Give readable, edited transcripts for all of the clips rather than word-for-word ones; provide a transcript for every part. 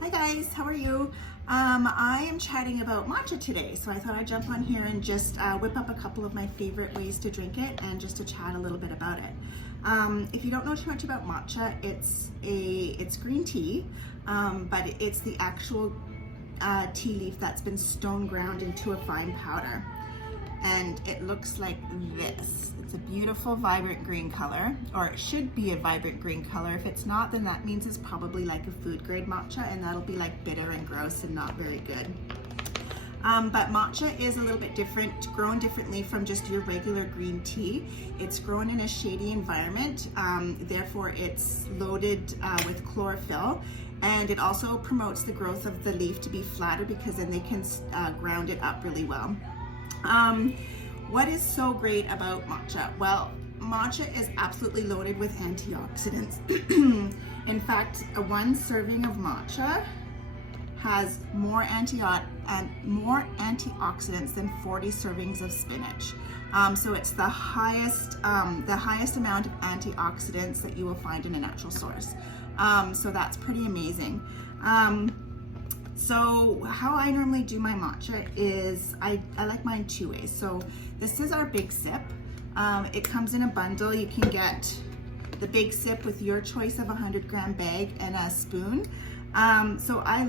Hi guys, how are you? I am chatting about matcha today, so I thought I'd jump on here and just whip up a couple of my favorite ways to drink it and just to chat a little bit about it. If you don't know too much about matcha, it's green tea, but it's the actual tea leaf that's been stone ground into a fine powder. And it looks like this. It's a beautiful vibrant green color, or it should be a vibrant green color. If it's not, then that means it's probably like a food grade matcha, and that'll be like bitter and gross and not very good. But matcha is a little bit different, grown differently from just your regular green tea. It's grown in a shady environment, therefore it's loaded with chlorophyll, and it also promotes the growth of the leaf to be flatter because then they can ground it up really well. What is so great about matcha? Well, matcha is absolutely loaded with antioxidants. In fact, one serving of matcha has more antioxidants than 40 servings of spinach. So it's the highest amount of antioxidants that you will find in a natural source. So that's pretty amazing. So how I normally do my matcha is I like mine two ways. So this is our big sip. It comes in a bundle. You can get the big sip with your choice of 100-gram bag and a spoon. So I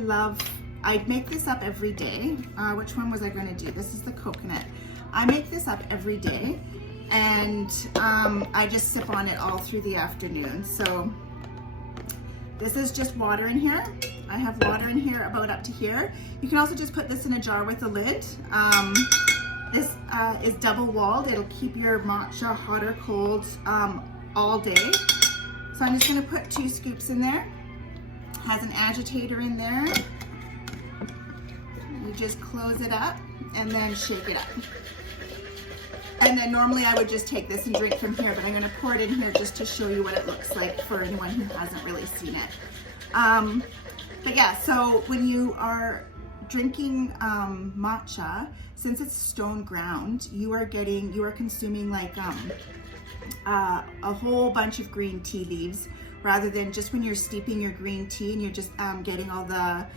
make this up every day. Which one was I going to do? This is the coconut. I make this up every day, and I just sip on it all through the afternoon. So this is just water in here. I have water in here about up to here. You can also just put this in a jar with a lid. This is double walled. It'll keep your matcha hot or cold all day. So I'm just gonna put 2 scoops in there. Has an agitator in there. You just close it up and then shake it up. And then normally I would just take this and drink from here, but I'm gonna pour it in here just to show you what it looks like for anyone who hasn't really seen it. But yeah, so when you are drinking matcha, since it's stone ground, you are consuming like a whole bunch of green tea leaves, rather than just when you're steeping your green tea and you're just getting all the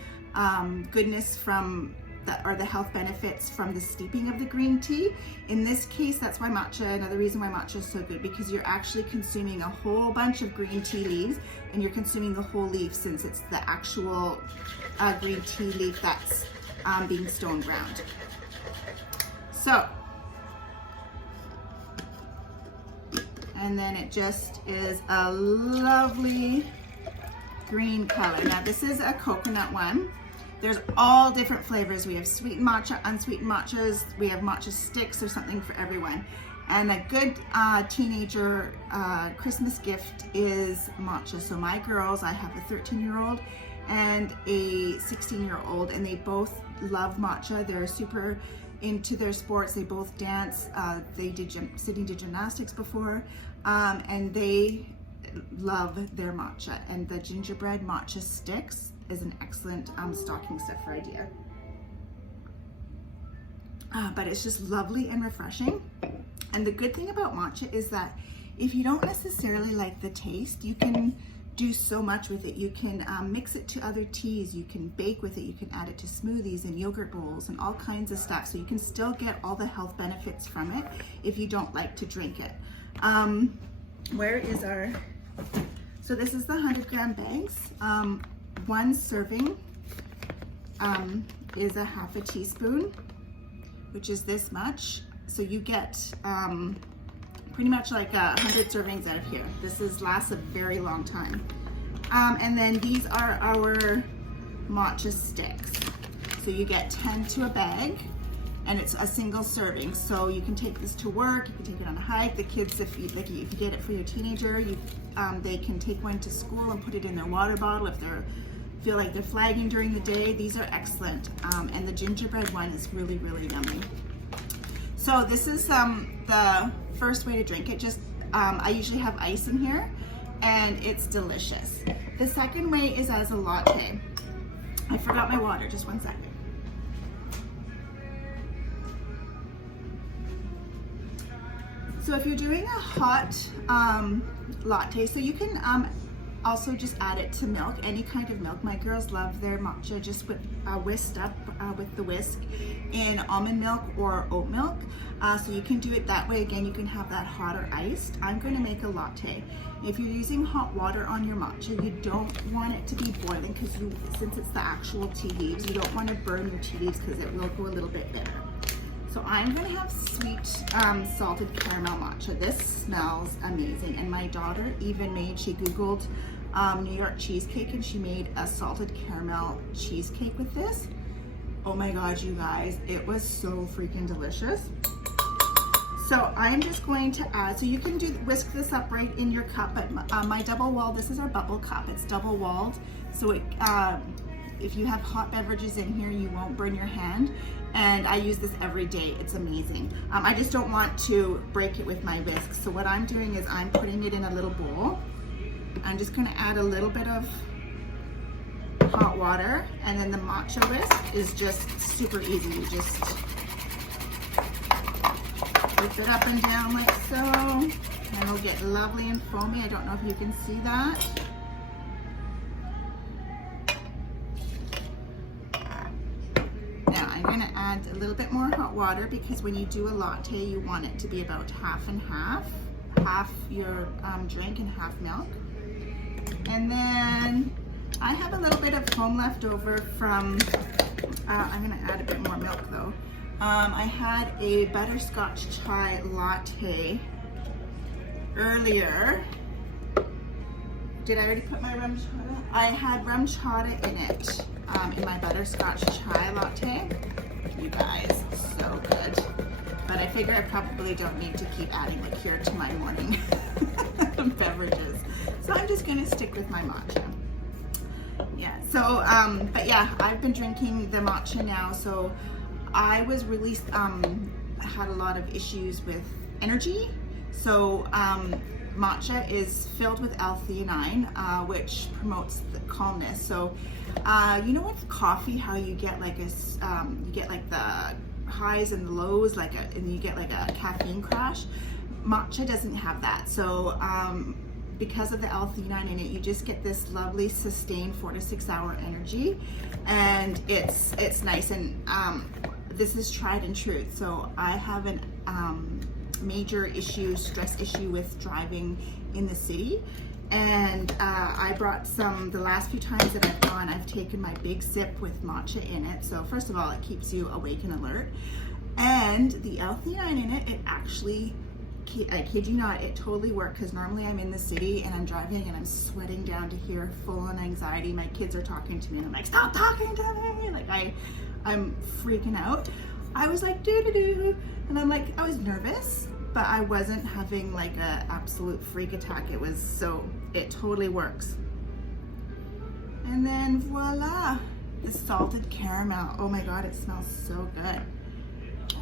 goodness from the health benefits from the steeping of the green tea. In this case, that's why another reason why matcha is so good, because you're actually consuming a whole bunch of green tea leaves, and you're consuming the whole leaf since it's the actual green tea leaf that's being stone ground. So, and then it just is a lovely green color. Now this is a coconut one. There's all different flavors. We have sweetened matcha, unsweetened matchas. We have matcha sticks. There's something for everyone. And a good teenager Christmas gift is matcha. So my girls, I have a 13-year-old and a 16-year-old, and they both love matcha. They're super into their sports. They both dance. Sydney did gymnastics before, and they love their matcha. And the gingerbread matcha sticks is an excellent stocking stuffer idea. But it's just lovely and refreshing. And the good thing about matcha is that if you don't necessarily like the taste, you can do so much with it. You can mix it to other teas, you can bake with it, you can add it to smoothies and yogurt bowls and all kinds of stuff. So you can still get all the health benefits from it if you don't like to drink it. Where is our, so this is the 100-gram bags. 1 serving is a half a teaspoon, which is this much. So you get pretty much like 100 servings out of here. This lasts a very long time. And then these are our matcha sticks. So you get 10 to a bag, and it's a single serving. So you can take this to work, you can take it on a hike. The kids, if you get it for your teenager, they can take one to school and put it in their water bottle if they feel like they're flagging during the day. These are excellent. And the gingerbread one is really, really yummy. So this is the first way to drink it. Just I usually have ice in here, and it's delicious. The second way is as a latte. I forgot my water, just 1 second. So if you're doing a hot latte, so you can also just add it to milk, any kind of milk. My girls love their matcha just whisked up with the whisk in almond milk or oat milk. So you can do it that way. Again, you can have that hot or iced. I'm going to make a latte. If you're using hot water on your matcha, you don't want it to be boiling because since it's the actual tea leaves, you don't want to burn your tea leaves because it will go a little bit bitter. So I'm going to have sweet salted caramel matcha. This smells amazing. And my daughter even she Googled New York cheesecake and she made a salted caramel cheesecake with this. Oh my God, you guys, it was so freaking delicious. So I'm just going to add, so you can whisk this up right in your cup, but my double walled, this is our bubble cup. It's double walled. So if you have hot beverages in here, you won't burn your hand. And I use this every day. It's amazing. I just don't want to break it with my whisk. So what I'm doing is I'm putting it in a little bowl. I'm just gonna add a little bit of hot water, and then the matcha whisk is just super easy. You just whip it up and down like so, and it'll get lovely and foamy. I don't know if you can see that. Now I'm gonna add a little bit more hot water because when you do a latte, you want it to be about half and half. Half your drink and half milk. And then I have a little bit of foam left over from, I'm gonna add a bit more milk though. I had a butterscotch chai latte earlier. Did I already put my rum chata? I had rum chata in it, in my butterscotch chai latte. You guys, so good. But I figure I probably don't need to keep adding liqueur to my morning beverages. So I'm just gonna stick with my matcha. Yeah, so, but yeah, I've been drinking the matcha now. So I was really, had a lot of issues with energy. So matcha is filled with L-theanine, which promotes the calmness. So, you know with coffee, how you get like you get like the highs and the lows, and you get like a caffeine crash. Matcha doesn't have that. So, because of the L-theanine in it, you just get this lovely sustained 4 to 6 hour energy, and it's nice. And this is tried and true. So I have an major stress issue with driving in the city, and I brought some. The last few times that I've gone, I've taken my big sip with matcha in it. So first of all, it keeps you awake and alert, and the L-theanine in it, it actually, I kid you not, it totally worked, because normally I'm in the city and I'm driving and I'm sweating down to here, full on anxiety. My kids are talking to me and I'm like, stop talking to me. Like I'm freaking out. I was like, doo-doo-doo. And I'm like, I was nervous, but I wasn't having like a absolute freak attack. It totally works. And then voila, the salted caramel. Oh my God, it smells so good.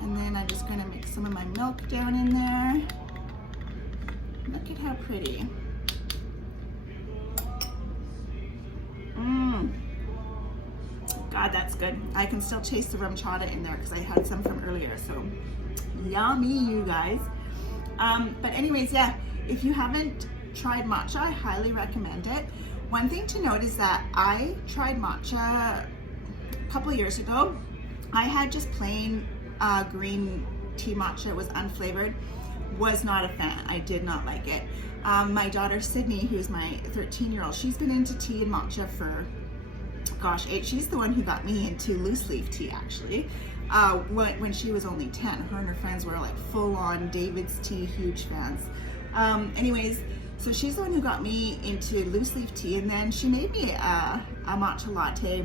And then I'm just gonna mix some of my milk down in there. Look at how pretty. God, that's good. I can still taste the rum chata in there because I had some from earlier. So yummy, you guys. But anyways, yeah, if you haven't tried matcha, I highly recommend it. One thing to note is that I tried matcha a couple of years ago. I had just plain green tea matcha. It was unflavored. Was not a fan. I did not like it. My daughter Sydney, who's my 13-year-old, she's been into tea and matcha for, gosh, 8. She's the one who got me into loose leaf tea, actually. When she was only 10, her and her friends were like full-on David's tea, huge fans. Anyways, so she's the one who got me into loose leaf tea, and then she made me a matcha latte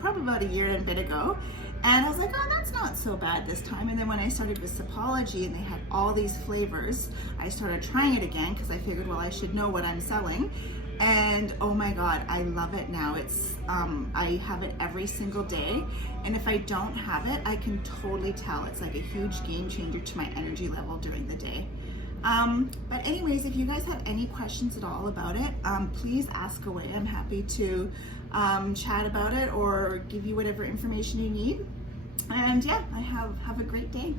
probably about a year and a bit ago. And I was like, oh, that's not so bad this time. And then when I started with Sapology and they had all these flavors, I started trying it again because I figured, well, I should know what I'm selling. And oh my God, I love it now. It's, I have it every single day. And if I don't have it, I can totally tell. It's like a huge game changer to my energy level during the day. But anyways, if you guys have any questions at all about it, please ask away. I'm happy to chat about it or give you whatever information you need. And yeah, have a great day.